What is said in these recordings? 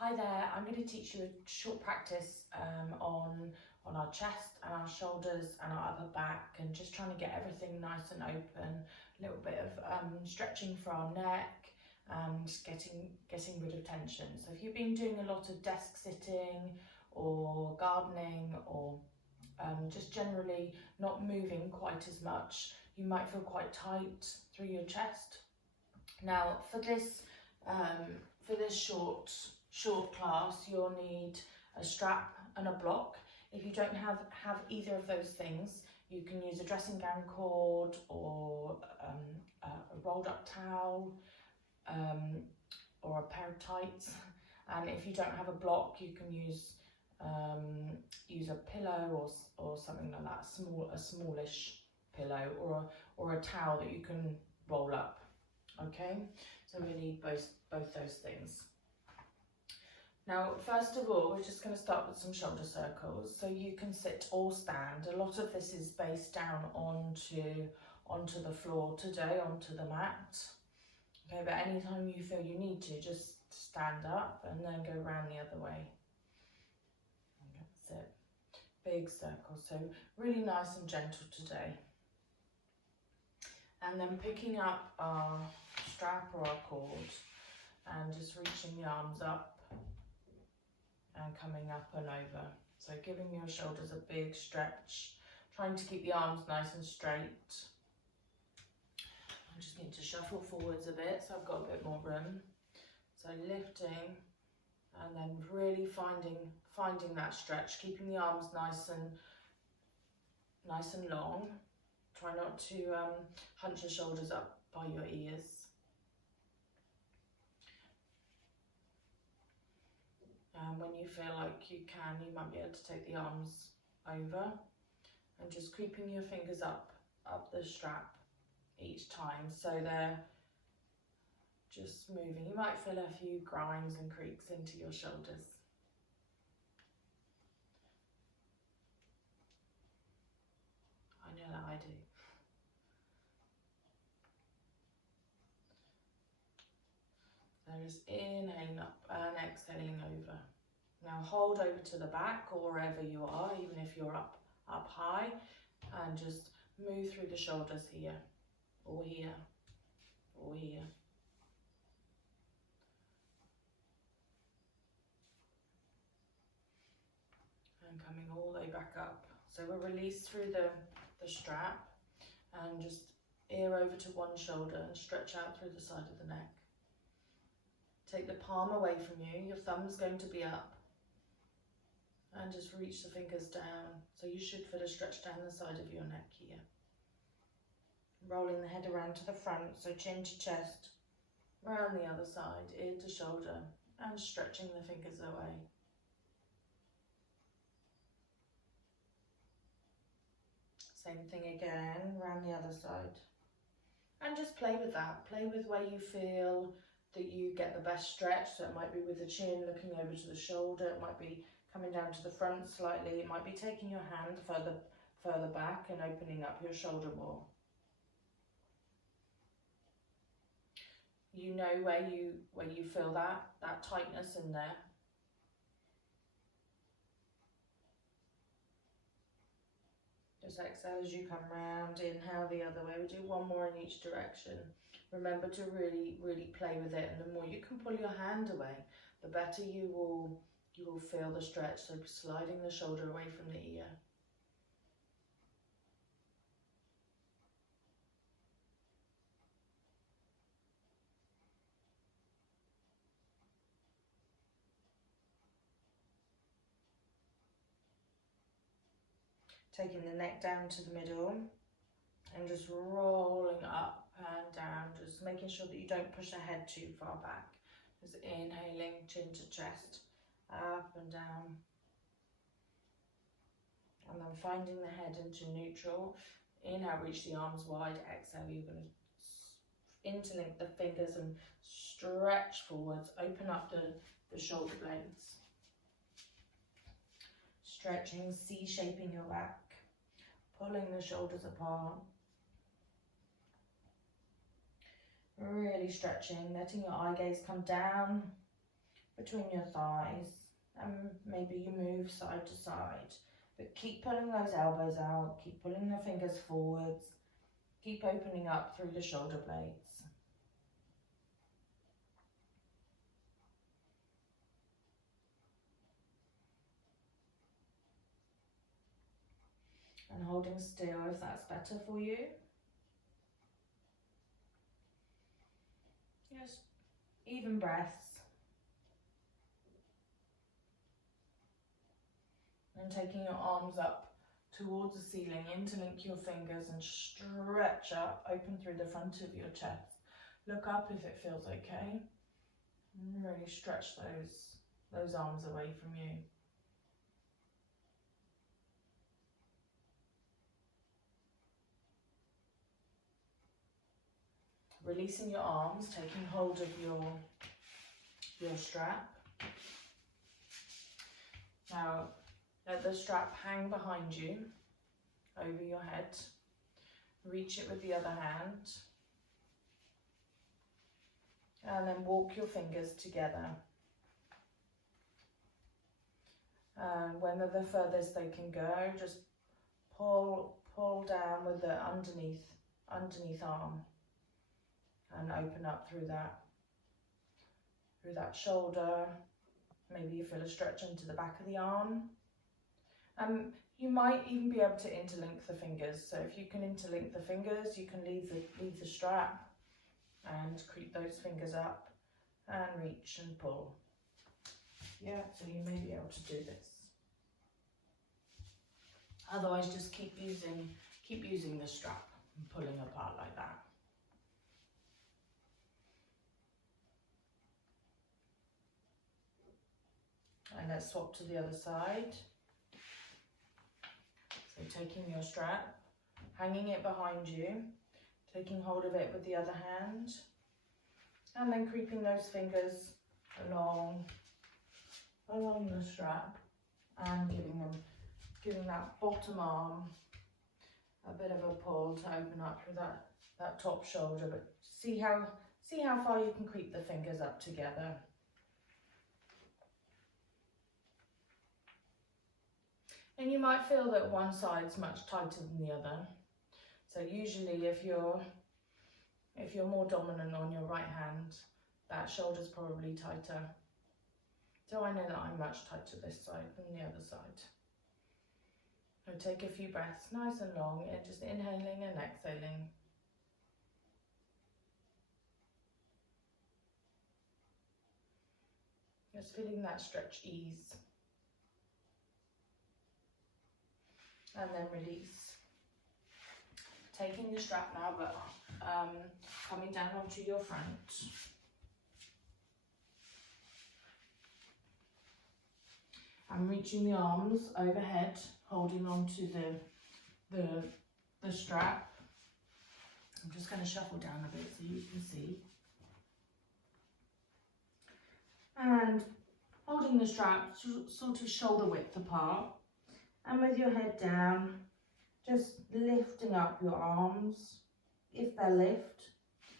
Hi there, I'm going to teach you a short practice on our chest and our shoulders and our upper back, and just trying to get everything nice and open, a little bit of stretching for our neck and getting rid of tension. So if you've been doing a lot of desk sitting or gardening or just generally not moving quite as much, you might feel quite tight through your chest. Now for this short class, you'll need a strap and a block. If you don't have either of those things, you can use a dressing gown cord or a rolled up towel or a pair of tights. And if you don't have a block, you can use a pillow or something like that, a smallish pillow or a towel that you can roll up. Okay, so we need both those things. Now, first of all, we're just going to start with some shoulder circles. So you can sit or stand. A lot of this is based down onto the floor today, onto the mat. Okay, but anytime you feel you need to, just stand up and then go round the other way. That's it. Big circles. So really nice and gentle today. And then picking up our strap or our cord and just reaching the arms up and coming up and over. So giving your shoulders a big stretch, trying to keep the arms nice and straight. I just need to shuffle forwards a bit so I've got a bit more room. So lifting and then really finding that stretch, keeping the arms nice and long. Try not to hunch your shoulders up by your ears. And when you feel like you can, you might be able to take the arms over and just creeping your fingers up the strap each time, so they're just moving. You might feel a few grinds and creaks into your shoulders. I know that I do. So just inhaling up and exhaling over. Now hold over to the back or wherever you are, even if you're up high, and just move through the shoulders here, or here, or here. And coming all the way back up. So we'll release through the strap and just ear over to one shoulder and stretch out through the side of the neck. Take the palm away from you, your thumb's going to be up, and just reach the fingers down. So you should feel a stretch down the side of your neck here. Rolling the head around to the front, so chin to chest, round the other side, ear to shoulder, and stretching the fingers away. Same thing again, round the other side. And just play with that. Play with where you feel that you get the best stretch. So it might be with the chin looking over to the shoulder, it might be coming down to the front slightly, it might be taking your hand further back and opening up your shoulder more. You know where you feel that tightness in there. Just exhale as you come round, inhale the other way. We'll do one more in each direction. Remember to really play with it, and the more you can pull your hand away, the better you will feel the stretch. So sliding the shoulder away from the ear. Taking the neck down to the middle and just rolling up and down, just making sure that you don't push the head too far back. Just inhaling, chin to chest, up and down. And then finding the head into neutral. Inhale, reach the arms wide. Exhale, you're going to interlink the fingers and stretch forwards. Open up the shoulder blades. Stretching, C-shaping your back. Pulling the shoulders apart. Really stretching, letting your eye gaze come down between your thighs, and maybe you move side to side. But keep pulling those elbows out, keep pulling the fingers forwards, keep opening up through the shoulder blades. And holding still if that's better for you. Just even breaths. And taking your arms up towards the ceiling, interlink your fingers and stretch up, open through the front of your chest. Look up if it feels okay. And really stretch those arms away from you. Releasing your arms, taking hold of your strap. Now, let the strap hang behind you, over your head. Reach it with the other hand. And then walk your fingers together. And when they're the furthest they can go, just pull down with the underneath arm. And open up through that shoulder. Maybe you feel a stretch into the back of the arm. You might even be able to interlink the fingers. So if you can interlink the fingers, you can leave the strap and creep those fingers up and reach and pull. Yeah, so you may be able to do this. Otherwise, just keep using the strap and pulling apart like that. And let's swap to the other side. So taking your strap, hanging it behind you, taking hold of it with the other hand, and then creeping those fingers along the strap and giving that bottom arm a bit of a pull to open up through that top shoulder. But see how far you can creep the fingers up together. And you might feel that one side's much tighter than the other. So usually if you're more dominant on your right hand, that shoulder's probably tighter. So I know that I'm much tighter this side than the other side. So take a few breaths, nice and long, and just inhaling and exhaling. Just feeling that stretch ease. And then release. Taking the strap now, but coming down onto your front. I'm reaching the arms overhead, holding onto the strap. I'm just going to shuffle down a bit so you can see. And holding the strap sort of shoulder width apart. And with your head down, just lifting up your arms, if they'll lift.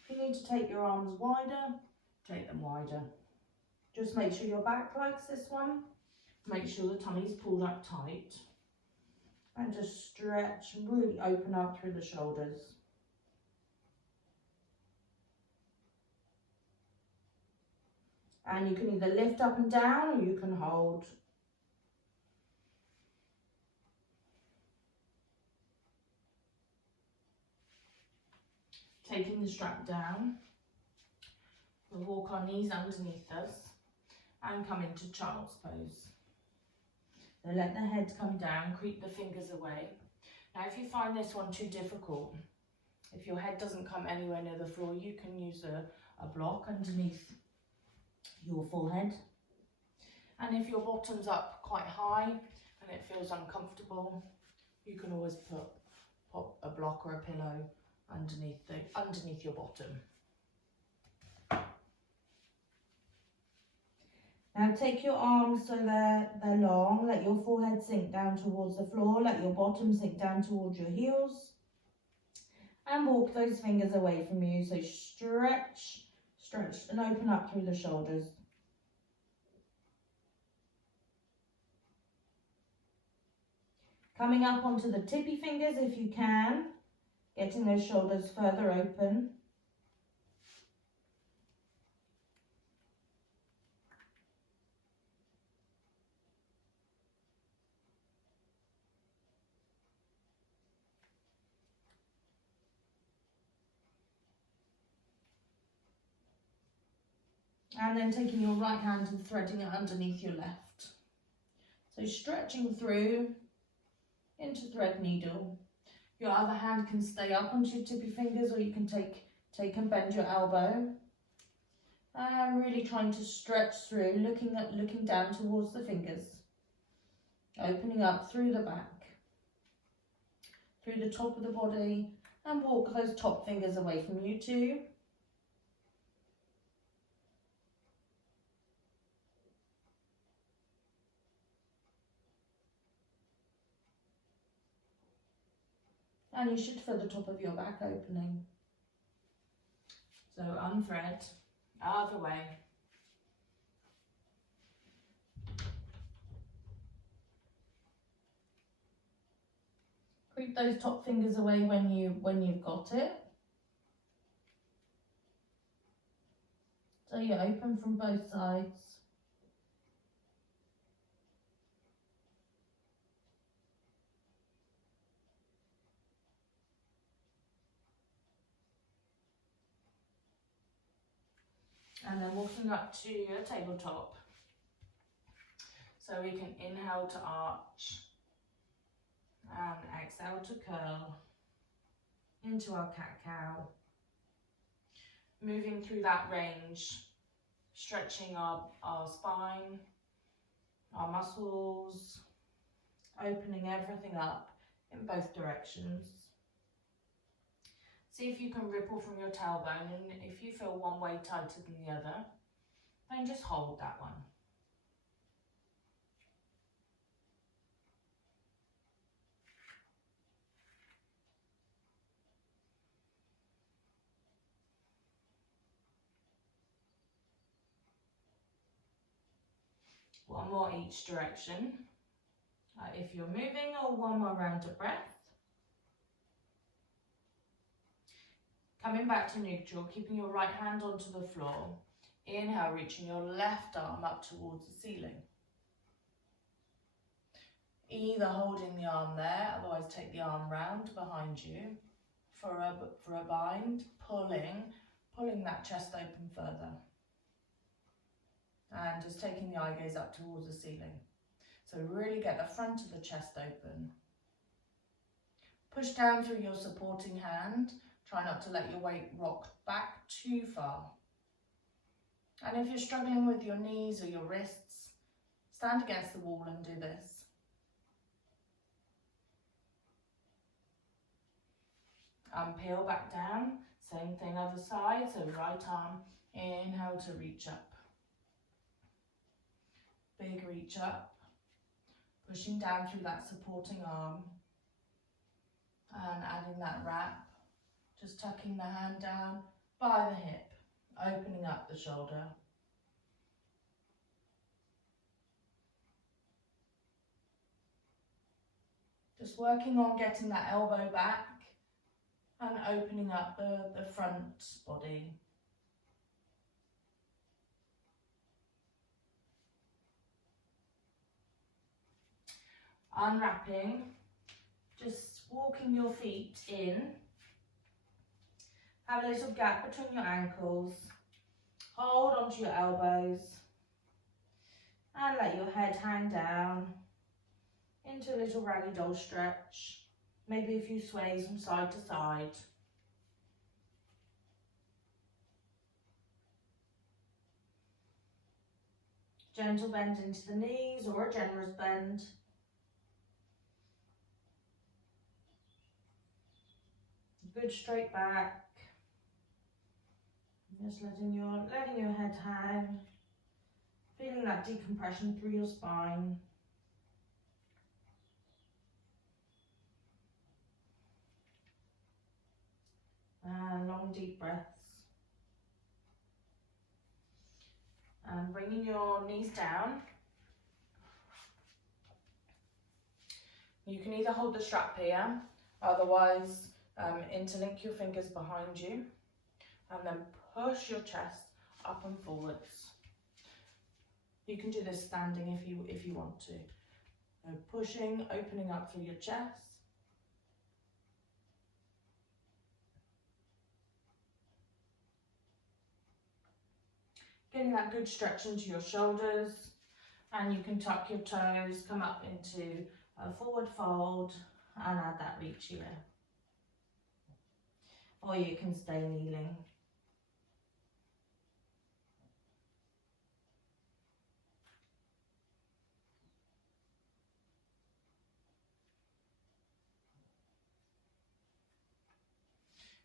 If you need to take your arms wider, take them wider. Just make sure your back likes this one. Make sure the tummy's pulled up tight. And just stretch and really open up through the shoulders. And you can either lift up and down or you can hold. Taking the strap down, we'll walk our knees underneath us and come into child's pose. So let the head come down, creep the fingers away. Now if you find this one too difficult, if your head doesn't come anywhere near the floor, you can use a block underneath your forehead. And if your bottom's up quite high and it feels uncomfortable, you can always pop a block or a pillow underneath your bottom. Now take your arms so they're long, let your forehead sink down towards the floor, let your bottom sink down towards your heels, and walk those fingers away from you. So stretch and open up through the shoulders. Coming up onto the tippy fingers if you can, getting those shoulders further open. And then taking your right hand and threading it underneath your left. So stretching through into thread needle. Your other hand can stay up onto your tippy fingers, or you can take and bend your elbow. And really trying to stretch through, looking down towards the fingers. Opening up through the back, through the top of the body, and walk those top fingers away from you too. And you should feel the top of your back opening. So unthread, other way. Creep those top fingers away when you've got it. So you're open from both sides. And then walking up to your tabletop. So we can inhale to arch and exhale to curl into our cat-cow. Moving through that range, stretching our spine, our muscles, opening everything up in both directions. See if you can ripple from your tailbone, and if you feel one way tighter than the other, then just hold that one. One more each direction, if you're moving, or one more round of breath. Coming back to neutral, keeping your right hand onto the floor. Inhale, reaching your left arm up towards the ceiling. Either holding the arm there, otherwise take the arm round behind you for a bind, pulling that chest open further. And just taking the eye gaze up towards the ceiling. So really get the front of the chest open. Push down through your supporting hand. Try not to let your weight rock back too far. And if you're struggling with your knees or your wrists, stand against the wall and do this. Peel back down. Same thing other side. So right arm, inhale to reach up. Big reach up, pushing down through that supporting arm and adding that wrap, just tucking the hand down by the hip, opening up the shoulder. Just working on getting that elbow back and opening up the front body. Unwrapping, just walking your feet in. Have a little gap between your ankles. Hold onto your elbows and let your head hang down into a little raggy doll stretch. Maybe a few sways from side to side. Gentle bend into the knees or a generous bend. Good straight back. Just letting your head hang. Feeling that decompression through your spine. And long deep breaths. And bringing your knees down. You can either hold the strap here, otherwise interlink your fingers behind you and then push your chest up and forwards. You can do this standing if you want to. So pushing, opening up through your chest. Getting that good stretch into your shoulders, and you can tuck your toes, come up into a forward fold and add that reach here. Or you can stay kneeling.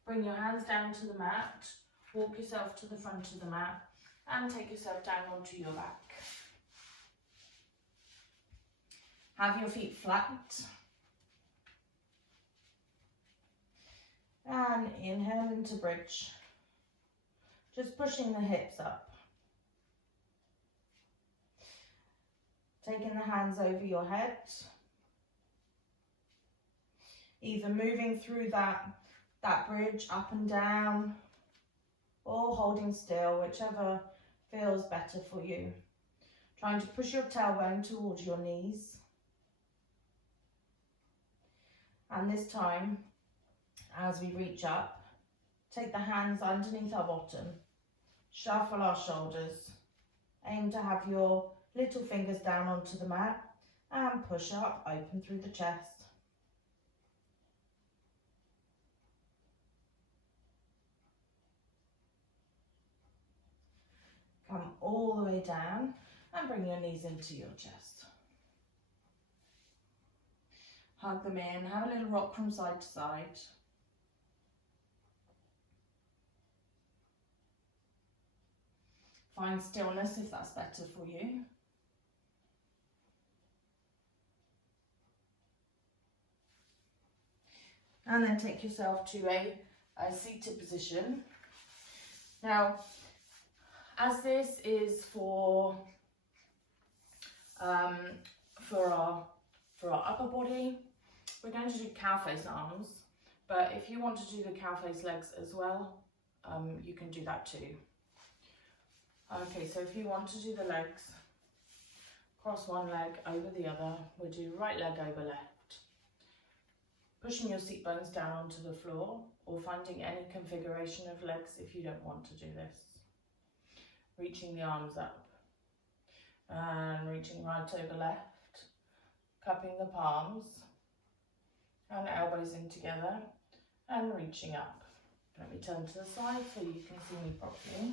Bring your hands down to the mat, walk yourself to the front of the mat and take yourself down onto your back. Have your feet flat. And inhale into bridge. Just pushing the hips up. Taking the hands over your head. Either moving through that bridge up and down or holding still, whichever feels better for you. Trying to push your tailbone towards your knees. And this time, as we reach up, take the hands underneath our bottom, shuffle our shoulders, aim to have your little fingers down onto the mat and push up, open through the chest. Come all the way down and bring your knees into your chest. Hug them in, have a little rock from side to side. Find stillness if that's better for you. And then take yourself to a seated position. Now, as this is for our upper body, we're going to do cow face arms, but if you want to do the cow face legs as well, you can do that too. Okay, so if you want to do the legs, cross one leg over the other, we'll do right leg over left. Pushing your seat bones down onto the floor or finding any configuration of legs if you don't want to do this. Reaching the arms up and reaching right over left, cupping the palms and elbows in together and reaching up. Let me turn to the side so you can see me properly.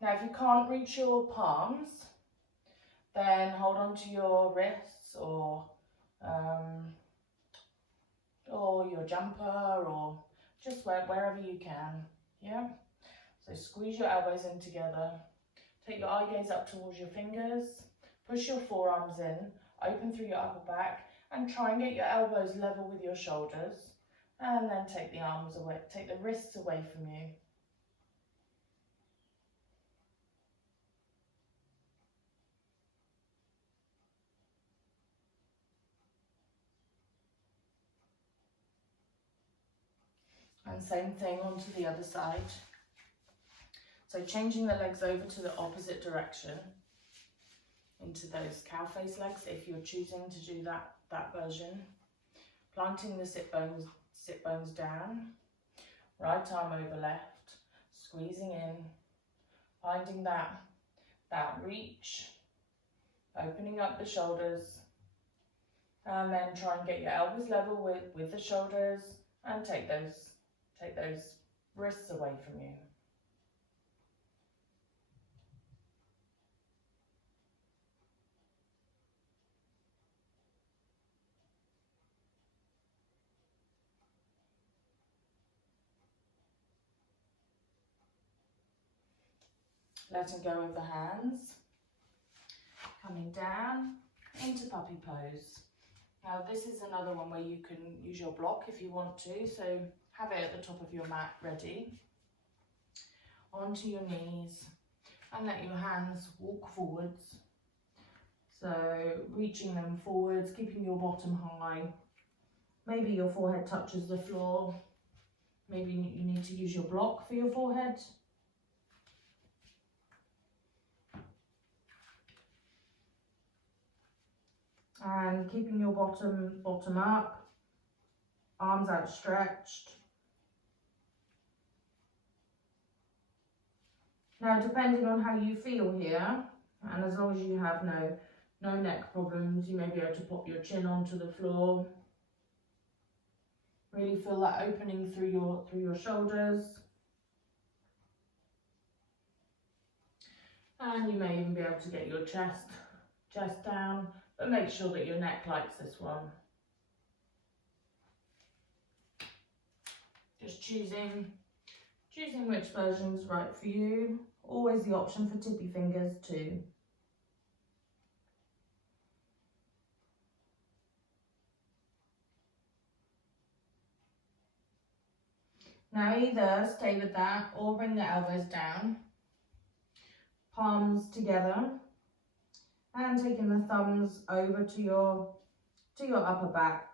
Now if you can't reach your palms, then hold on to your wrists or your jumper or just wherever you can, yeah? So squeeze your elbows in together, take your eye gaze up towards your fingers, push your forearms in, open through your upper back and try and get your elbows level with your shoulders and then take the arms away, take the wrists away from you. And same thing onto the other side. So changing the legs over to the opposite direction into those cow face legs if you're choosing to do that version. Planting the sit bones down, right arm over left, squeezing in, finding that reach, opening up the shoulders, and then try and get your elbows level with the shoulders and take those wrists away from you. Letting go of the hands, coming down into puppy pose. Now this is another one where you can use your block if you want to, so have it at the top of your mat ready. Onto your knees, And let your hands walk forwards. So reaching them forwards, keeping your bottom high. Maybe your forehead touches the floor. Maybe you need to use your block for your forehead. And keeping your bottom up, arms outstretched. Now, depending on how you feel here, and as long as you have no neck problems, you may be able to pop your chin onto the floor. Really feel that opening through your shoulders. And you may even be able to get your chest down, but make sure that your neck likes this one. Just choosing which version is right for you. Always the option for tippy fingers too. Now either stay with that or bring the elbows down, palms together, and taking the thumbs over to your upper back.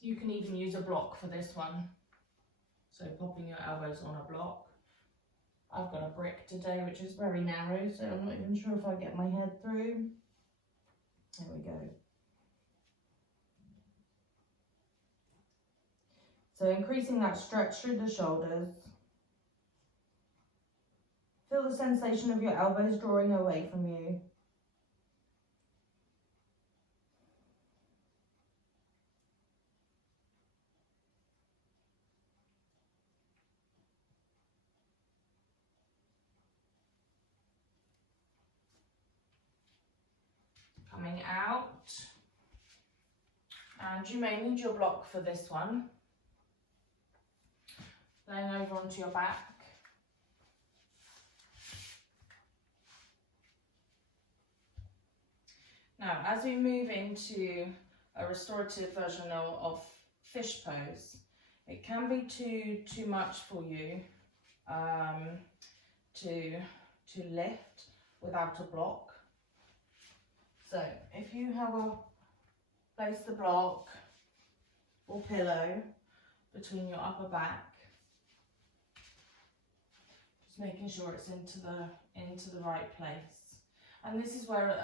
You can even use a block for this one. So popping your elbows on a block. I've got a brick today which is very narrow, so I'm not even sure if I get my head through. There we go. So increasing that stretch through the shoulders. Feel the sensation of your elbows drawing away from you. Coming out. And you may need your block for this one. Laying over onto your back. Now, as we move into a restorative version of fish pose, it can be too much for you to lift without a block. So if you have place the block or pillow between your upper back, just making sure it's into the right place. And this is where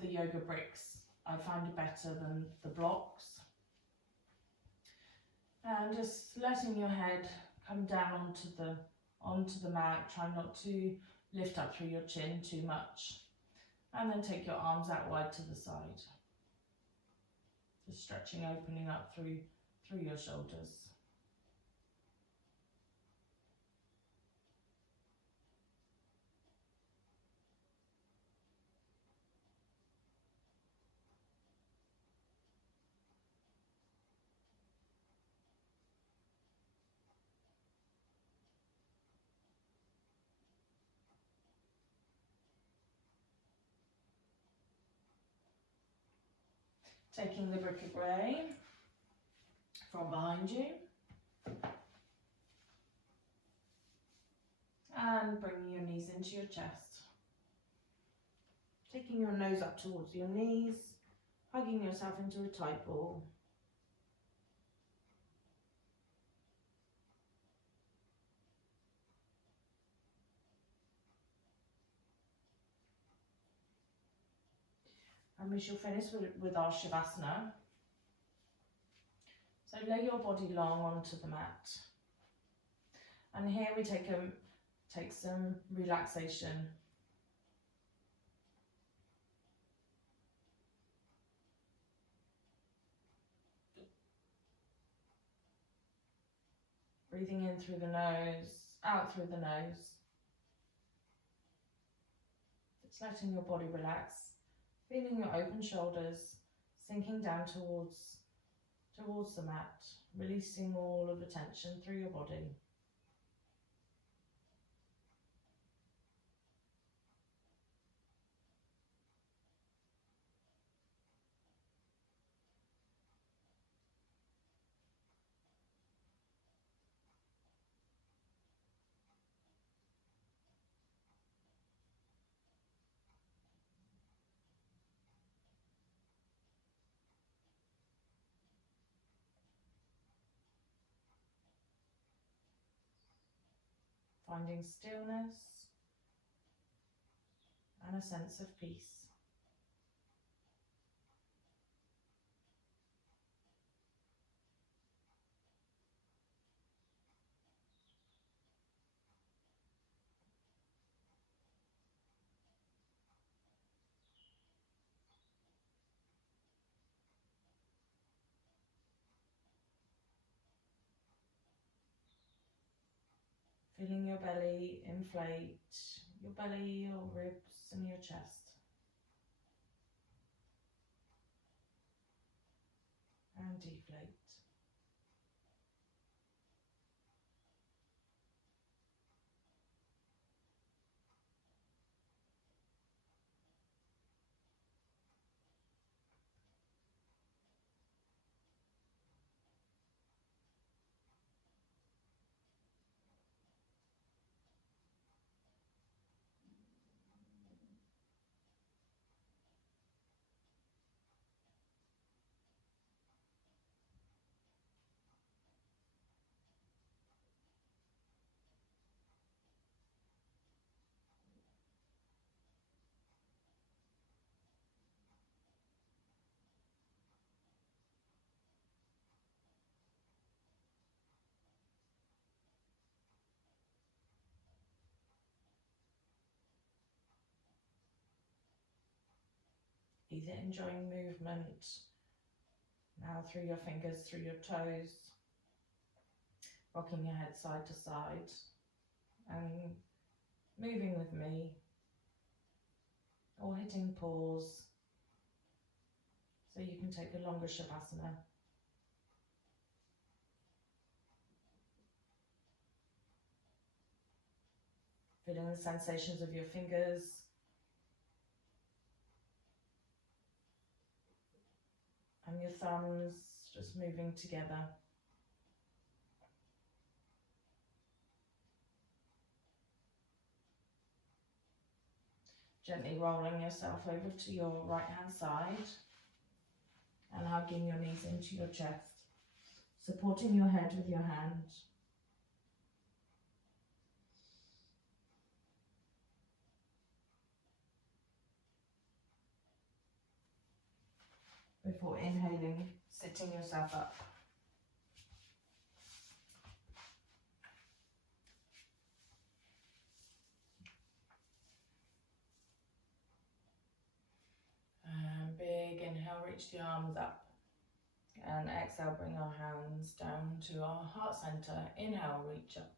the yoga bricks, I find it better than the blocks. And just letting your head come down onto the mat. Try not to lift up through your chin too much. And then take your arms out wide to the side. Just stretching, opening up through your shoulders. Taking the brick of grey from behind you and bringing your knees into your chest. Taking your nose up towards your knees, hugging yourself into a tight ball. And we shall finish with our Shavasana. So lay your body long onto the mat. And here we take some relaxation. Breathing in through the nose, out through the nose. Just letting your body relax. Feeling your open shoulders sinking down towards the mat, releasing all of the tension through your body. finding stillness and a sense of peace. Feeling your belly inflate, your belly, your ribs and your chest. And deflate. Either enjoying movement now through your fingers, through your toes, rocking your head side to side and moving with me, or hitting pause so you can take a longer Shavasana. Feeling the sensations of your fingers, and your thumbs just moving together. Gently rolling yourself over to your right hand side and hugging your knees into your chest, supporting your head with your hand. Before inhaling, sitting yourself up. And big inhale, reach the arms up. And exhale, bring our hands down to our heart center. Inhale, reach up.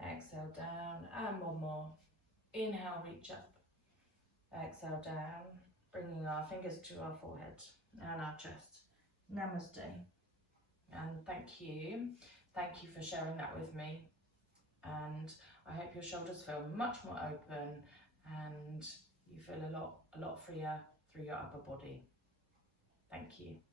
Exhale, down, and one more. Inhale, reach up. Exhale, down, bringing our fingers to our forehead and our chest. Namaste. And thank you. Thank you for sharing that with me. And I hope your shoulders feel much more open and you feel a lot freer through your upper body. Thank you.